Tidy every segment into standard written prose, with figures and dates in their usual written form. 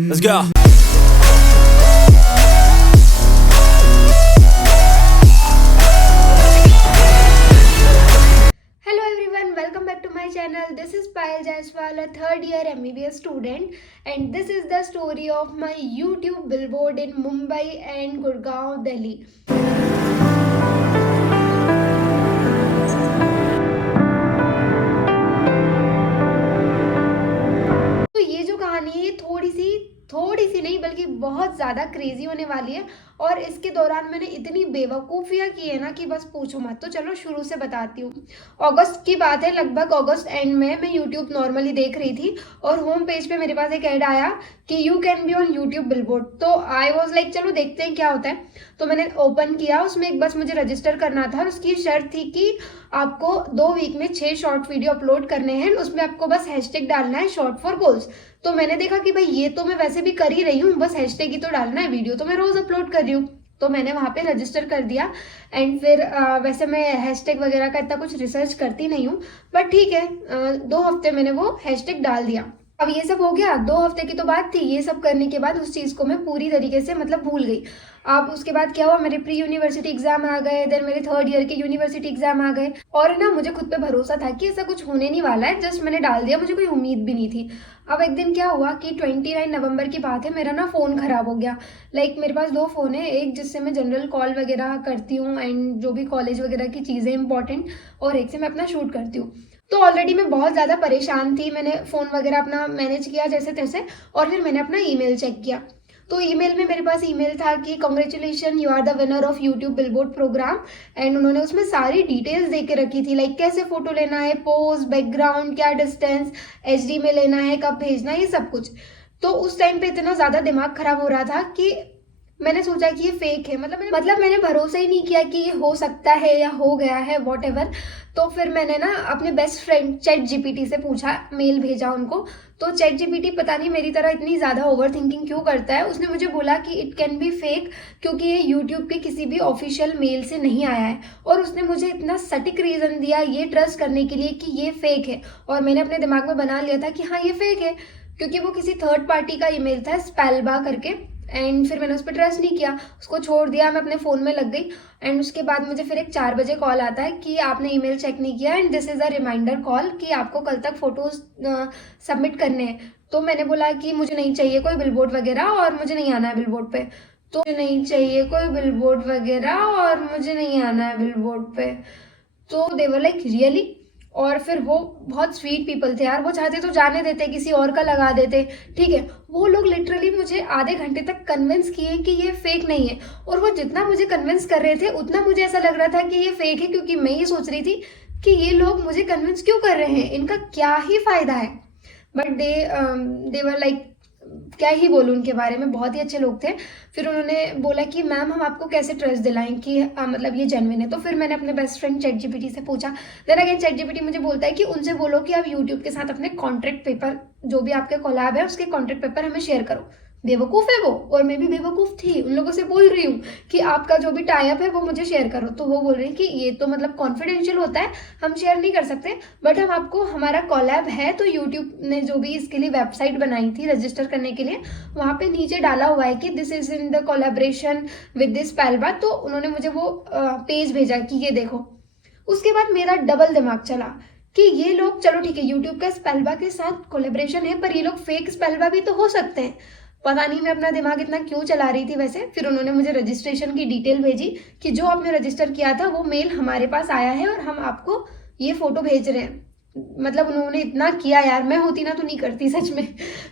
Let's go. Hello everyone, welcome back to my channel. This is Payal Jaiswal, a third year MBBS student, and this is the story of my YouTube billboard in Mumbai and Gurgaon, Delhi. तो ये जो कहानी है थोड़ी सी नहीं बल्कि बहुत ज़्यादा क्रेजी होने वाली है। और इसके दौरान मैंने इतनी बेवकूफ़ियाँ की है ना कि बस पूछो मत। तो चलो शुरू से बताती हूँ। अगस्त की बात है, लगभग अगस्त एंड में मैं यूट्यूब नॉर्मली देख रही थी और होम पेज पे मेरे पास एक ऐड आया कि you can be on YouTube billboard. तो आई वॉज लाइक चलो देखते हैं क्या होता है। तो मैंने ओपन किया, उसमें एक बस मुझे रजिस्टर करना था और उसकी शर्त थी कि आपको 2 वीक में 6 शॉर्ट वीडियो अपलोड करने हैं, उसमें आपको बस हैशटैग डालना है शॉर्ट फॉर गोल्स। तो मैंने देखा कि भाई ये तो मैं वैसे भी कर ही रही हूँ, बस हैशटैग ही तो डालना है, वीडियो तो मैं रोज अपलोड कर रही हूँ। तो मैंने वहाँ पे रजिस्टर कर दिया एंड फिर वैसे मैं हैशटैग वगैरह का इतना कुछ रिसर्च करती नहीं हूँ, बट ठीक है, 2 हफ्ते मैंने वो हैशटैग डाल दिया। अब ये सब हो गया, 2 हफ्ते की तो बात थी। ये सब करने के बाद उस चीज़ को मैं पूरी तरीके से मतलब भूल गई। अब उसके बाद क्या हुआ, मेरे प्री यूनिवर्सिटी एग्जाम आ गए, देन मेरे थर्ड ईयर के यूनिवर्सिटी एग्जाम आ गए और ना मुझे खुद पे भरोसा था कि ऐसा कुछ होने नहीं वाला है, जस्ट मैंने डाल दिया, मुझे कोई उम्मीद भी नहीं थी। अब एक दिन क्या हुआ कि 29 नवंबर की बात है, मेरा ना फ़ोन ख़राब हो गया। लाइक मेरे पास 2 फ़ोन है, एक जिससे मैं जनरल कॉल वगैरह करती हूँ एंड जो भी कॉलेज वगैरह की चीज़ें इंपॉर्टेंट, और एक से मैं अपना शूट करती हूँ। तो ऑलरेडी मैं बहुत ज़्यादा परेशान थी, मैंने फ़ोन वगैरह अपना मैनेज किया जैसे तैसे और फिर मैंने अपना ईमेल चेक किया। तो ईमेल में मेरे पास ईमेल था कि congratulation, you are the winner of YouTube billboard programme. And उन्होंने उसमें सारी डिटेल्स दे के रखी थी, लाइक कैसे फ़ोटो लेना है, पोज, बैकग्राउंड, क्या डिस्टेंस, एचडी में लेना है, कब भेजना है, ये सब कुछ। तो उस टाइम पे इतना ज़्यादा दिमाग ख़राब हो रहा था कि मैंने सोचा कि ये फेक है, मतलब मैंने भरोसा ही नहीं किया कि ये हो सकता है या हो गया है, वॉट एवर। तो फिर मैंने ना अपने बेस्ट फ्रेंड चैट जीपीटी से पूछा, मेल भेजा उनको। तो चैट जीपीटी पता नहीं मेरी तरह इतनी ज़्यादा ओवर थिंकिंग क्यों करता है, उसने मुझे बोला कि इट कैन बी फेक क्योंकि ये यूट्यूब के किसी भी ऑफिशियल मेल से नहीं आया है। और उसने मुझे इतना सटीक रीज़न दिया ये ट्रस्ट करने के लिए कि ये फेक है। और मैंने अपने दिमाग में बना लिया था कि हाँ ये फेक है, क्योंकि वो किसी थर्ड पार्टी का ईमेल था, स्पेलबा करके। एंड फिर मैंने उस पर ट्रस्ट नहीं किया, उसको छोड़ दिया, मैं अपने फ़ोन में लग गई। एंड उसके बाद मुझे फिर एक 4 बजे कॉल आता है कि आपने ईमेल चेक नहीं किया and this is a reminder call कि आपको कल तक फ़ोटोज़ सबमिट करने हैं। तो मैंने बोला कि मुझे नहीं चाहिए कोई बिलबोर्ड वगैरह और मुझे नहीं आना है बिलबोर्ड पे। तो मुझे नहीं चाहिए कोई बिलबोर्ड वगैरह और मुझे नहीं आना है बिलबोर्ड पे। तो दे वर लाइक रियली। और फिर वो बहुत स्वीट पीपल थे यार, वो चाहते तो जाने देते, किसी और का लगा देते, ठीक है। वो लोग लिटरली मुझे आधे घंटे तक कन्विंस किए कि ये फेक नहीं है। और वो जितना मुझे कन्विंस कर रहे थे उतना मुझे ऐसा लग रहा था कि ये फेक है, क्योंकि मैं ये सोच रही थी कि ये लोग मुझे कन्विंस क्यों कर रहे हैं, इनका क्या ही फ़ायदा है। बट दे वर लाइक, क्या ही बोलूँ उनके बारे में, बहुत ही अच्छे लोग थे। फिर उन्होंने बोला कि मैम हम आपको कैसे ट्रस्ट दिलाएं कि मतलब ये जेन्युइन है। तो फिर मैंने अपने बेस्ट फ्रेंड चैट जीपीटी से पूछा। देन अगेन चैट जीपीटी मुझे बोलता है कि उनसे बोलो कि आप यूट्यूब के साथ अपने कॉन्ट्रैक्ट पेपर, जो भी आपके कोलैब है उसके कॉन्ट्रैक्ट पेपर हमें शेयर करो। बेवकूफ़ है वो, और मैं भी बेवकूफ़ थी, उन लोगों से बोल रही हूँ कि आपका जो भी टाई अप है वो मुझे शेयर करो। तो वो बोल रहे हैं कि ये तो मतलब कॉन्फिडेंशियल होता है, हम शेयर नहीं कर सकते, बट हम आपको, हमारा कोलैब है तो यूट्यूब ने जो भी इसके लिए वेबसाइट बनाई थी रजिस्टर करने के लिए, वहाँ पे नीचे डाला हुआ है कि this is in the collaboration with this पेलबा। तो उन्होंने मुझे वो पेज भेजा कि ये देखो। उसके बाद मेरा डबल दिमाग चला कि ये लोग, चलो ठीक है यूट्यूब का स्पेलबा के साथ कोलेब्रेशन है, पर ये लोग फेक स्पेलबा भी तो हो सकते हैं। पता नहीं मैं अपना दिमाग इतना क्यों चला रही थी वैसे। फिर उन्होंने मुझे रजिस्ट्रेशन की डिटेल भेजी कि जो आपने रजिस्टर किया था वो मेल हमारे पास आया है और हम आपको ये फ़ोटो भेज रहे हैं। मतलब उन्होंने इतना किया यार, मैं होती ना तो नहीं करती सच में।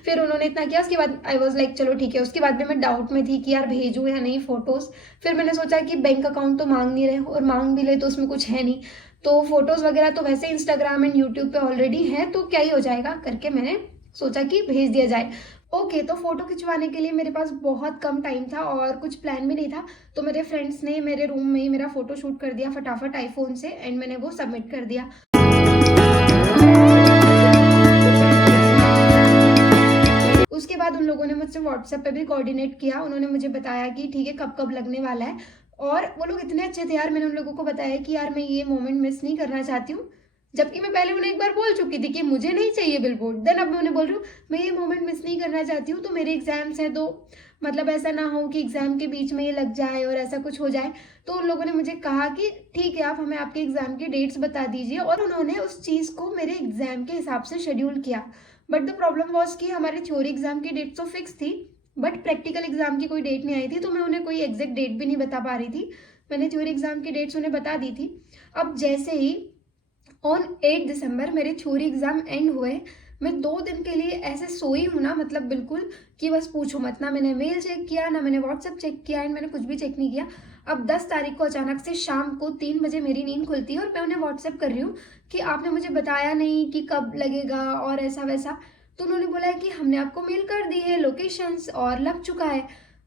फिर उन्होंने इतना किया, उसके बाद आई वॉज लाइक चलो ठीक है। उसके बाद भी मैं डाउट में थी कि यार भेजूँ या नहीं फ़ोटोज़। फिर मैंने सोचा कि बैंक अकाउंट तो मांग नहीं रहे, और मांग भी ले तो उसमें कुछ है नहीं, तो फ़ोटोज़ वगैरह तो वैसे इंस्टाग्राम एंड यूट्यूब पे ऑलरेडी हैं, तो क्या ही हो जाएगा करके मैंने सोचा कि भेज दिया जाए। ओके, तो फ़ोटो खिंचवाने के लिए मेरे पास बहुत कम टाइम था और कुछ प्लान भी नहीं था। तो मेरे फ्रेंड्स ने मेरे रूम में ही मेरा फ़ोटो शूट कर दिया फटाफट आईफ़ोन से, एंड मैंने वो सबमिट कर दिया। उसके बाद उन लोगों ने मुझसे व्हाट्सएप पे भी कोऑर्डिनेट किया, उन्होंने मुझे बताया कि ठीक है कब कब लगने वाला है। और वो लोग इतने अच्छे थे यार, मैंने उन लोगों को बताया कि यार मैं ये मोमेंट मिस नहीं करना चाहती हूँ, जबकि मैं पहले उन्हें एक बार बोल चुकी थी कि मुझे नहीं चाहिए बिलबोर्ड। देन अब मैं उन्हें बोल रही हूँ मैं ये मोमेंट मिस नहीं करना चाहती हूँ, तो मेरे एग्जाम्स हैं, तो मतलब ऐसा ना हो कि एग्जाम के बीच में ये लग जाए और ऐसा कुछ हो जाए। तो उन लोगों ने मुझे कहा कि ठीक है, आप हमें आपके एग्जाम की डेट्स बता दीजिए, और उन्होंने उस चीज़ को मेरे एग्जाम के हिसाब से शेड्यूल किया। बट द प्रॉब्लम वॉज कि हमारे थ्योरी एग्जाम की डेट तो फिक्स थी, बट प्रैक्टिकल एग्जाम की कोई डेट नहीं आई थी, तो मैं उन्हें कोई एग्जैक्ट डेट भी नहीं बता पा रही थी। मैंने थ्योरी एग्जाम की डेट्स उन्हें बता दी थी। अब जैसे ही ऑन 8 दिसंबर मेरे थ्योरी एग्जाम एंड हुए, मैं 2 दिन के लिए ऐसे सोई हूँ ना, मतलब बिल्कुल कि बस पूछो मत। ना मैंने मेल चेक किया, ना मैंने व्हाट्सएप चेक किया, एंड मैंने कुछ भी चेक नहीं किया। अब 10 तारीख को अचानक से शाम को 3 बजे मेरी नींद खुलती है और मैं उन्हें व्हाट्सएप कर रही हूँ कि आपने मुझे बताया नहीं कि कब लगेगा और ऐसा वैसा। तो उन्होंने बोला है कि हमने आपको मेल कर दी है लोकेशंस और लग चुका है।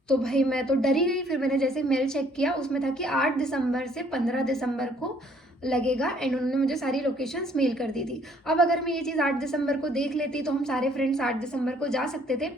तो भाई मैं तो डरी गई। फिर मैंने जैसे मेल चेक किया, उसमें था कि 8 दिसंबर से 15 दिसंबर को लगेगा, एंड उन्होंने मुझे सारी लोकेशंस मेल कर दी थी। अब अगर मैं ये चीज़ 8 दिसंबर को देख लेती तो हम सारे फ्रेंड्स 8 दिसंबर को जा सकते थे।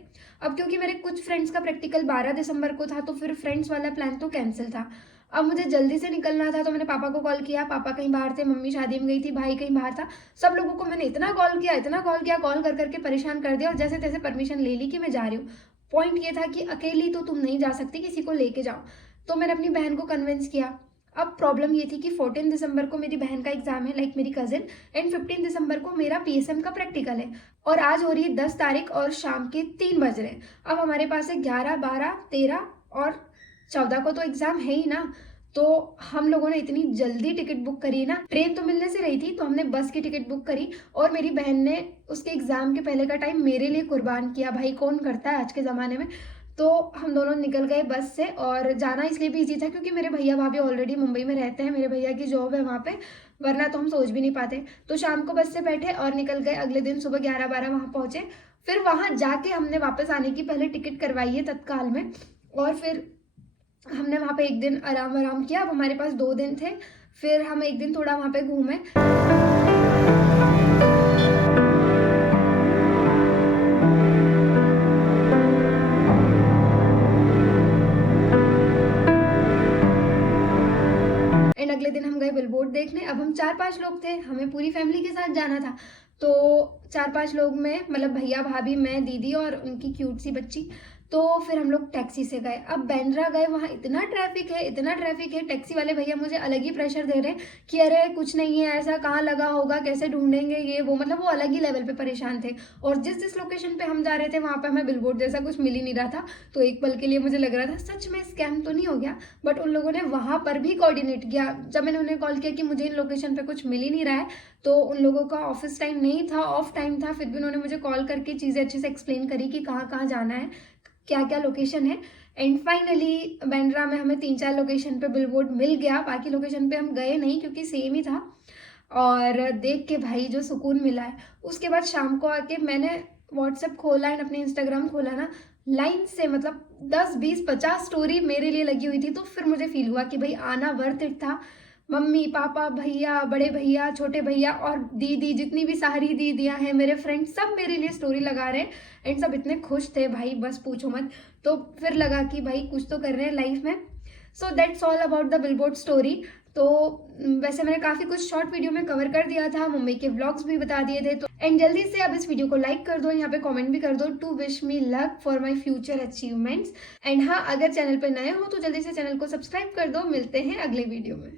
अब क्योंकि मेरे कुछ फ्रेंड्स का प्रैक्टिकल 12 दिसंबर को था, तो फिर फ्रेंड्स वाला प्लान तो कैंसिल था। अब मुझे जल्दी से निकलना था, तो मैंने पापा को कॉल किया। पापा कहीं बाहर थे, मम्मी शादी में गई थी, भाई कहीं बाहर था। सब लोगों को मैंने इतना कॉल किया, इतना कॉल किया, कॉल कर करके परेशान कर दिया, और जैसे तैसे परमिशन ले ली कि मैं जा रही हूँ। पॉइंट ये था कि अकेली तो तुम नहीं जा सकती, किसी को लेके जाओ। तो मैंने अपनी बहन को कन्विंस किया। अब प्रॉब्लम ये थी कि 14 दिसंबर को मेरी बहन का एग्जाम है, लाइक मेरी कजिन, एंड 15 दिसंबर को मेरा पीएसएम का प्रैक्टिकल है, और आज हो रही है 10 तारीख और शाम के 3 बज रहे हैं। अब हमारे पास है 11, 12, 13 और 14 को तो एग्जाम है ही ना। तो हम लोगों ने इतनी जल्दी टिकट बुक करी ना, ट्रेन तो मिलने से रही थी, तो हमने बस की टिकट बुक करी, और मेरी बहन ने उसके एग्जाम के पहले का टाइम मेरे लिए कुर्बान किया। भाई कौन करता है आज के ज़माने में। तो हम दोनों निकल गए बस से, और जाना इसलिए भी ईजी था क्योंकि मेरे भैया भाभी ऑलरेडी मुंबई में रहते हैं, मेरे भैया की जॉब है वहाँ पे, वरना तो हम सोच भी नहीं पाते। तो शाम को बस से बैठे और निकल गए। अगले दिन सुबह 11-12 वहाँ पहुँचे। फिर वहाँ जाके हमने वापस आने की पहले टिकट करवाई है तत्काल में, और फिर हमने वहाँ पे एक दिन आराम आराम किया। अब हमारे पास 2 दिन थे। फिर हम एक दिन थोड़ा वहाँ पे घूमे। एंड अगले दिन हम गए बिलबोर्ड देखने। अब हम 4-5 लोग थे, हमें पूरी फैमिली के साथ जाना था। तो 4-5 लोग में मतलब भैया भाभी मैं दीदी और उनकी क्यूट सी बच्ची। तो फिर हम लोग टैक्सी से गए। अब बांद्रा गए, वहाँ इतना ट्रैफिक है, इतना ट्रैफिक है। टैक्सी वाले भैया मुझे अलग ही प्रेशर दे रहे हैं कि अरे कुछ नहीं है ऐसा, कहाँ लगा होगा, कैसे ढूंढेंगे, ये वो, मतलब वो अलग ही लेवल पे परेशान थे। और जिस जिस लोकेशन पे हम जा रहे थे वहाँ पे हमें बिलबोर्ड जैसा कुछ मिल ही नहीं रहा था। तो एक पल के लिए मुझे लग रहा था सच में स्कैम तो नहीं हो गया। बट उन लोगों ने वहाँ पर भी कोऑर्डिनेट किया। जब मैंने उन्हें कॉल किया कि मुझे इन लोकेशन पे कुछ मिल ही नहीं रहा है, तो उन लोगों का ऑफिस टाइम नहीं था, ऑफ टाइम था, फिर भी उन्होंने मुझे कॉल करके चीज़ें अच्छे से एक्सप्लेन करी कि कहाँ कहाँ जाना है, क्या क्या लोकेशन है। एंड फाइनली बांद्रा में हमें 3-4 लोकेशन पे बिलबोर्ड मिल गया। बाकी लोकेशन पे हम गए नहीं क्योंकि सेम ही था। और देख के भाई जो सुकून मिला है। उसके बाद शाम को आके मैंने व्हाट्सएप खोला एंड अपने इंस्टाग्राम खोला ना, लाइन से मतलब 10-20-50 स्टोरी मेरे लिए लगी हुई थी। तो फिर मुझे फील हुआ कि भाई आना वर्थ इट था। मम्मी पापा भैया, बड़े भैया, छोटे भैया और दीदी, जितनी भी सारी दीदियां हैं, मेरे फ्रेंड्स, सब मेरे लिए स्टोरी लगा रहे हैं। एंड सब इतने खुश थे भाई, बस पूछो मत। तो फिर लगा कि भाई कुछ तो कर रहे हैं लाइफ में। So that's all about the billboard story. तो वैसे मैंने काफ़ी कुछ शॉर्ट वीडियो में कवर कर दिया था, मुंबई के व्लॉग्स भी बता दिए थे। तो एंड जल्दी से अब इस वीडियो को लाइक कर दो, यहाँ पे कमेंट भी कर दो to wish me luck for my future achievements. And हाँ, अगर चैनल पर नए हो तो जल्दी से चैनल को सब्सक्राइब कर दो। मिलते हैं अगले वीडियो में।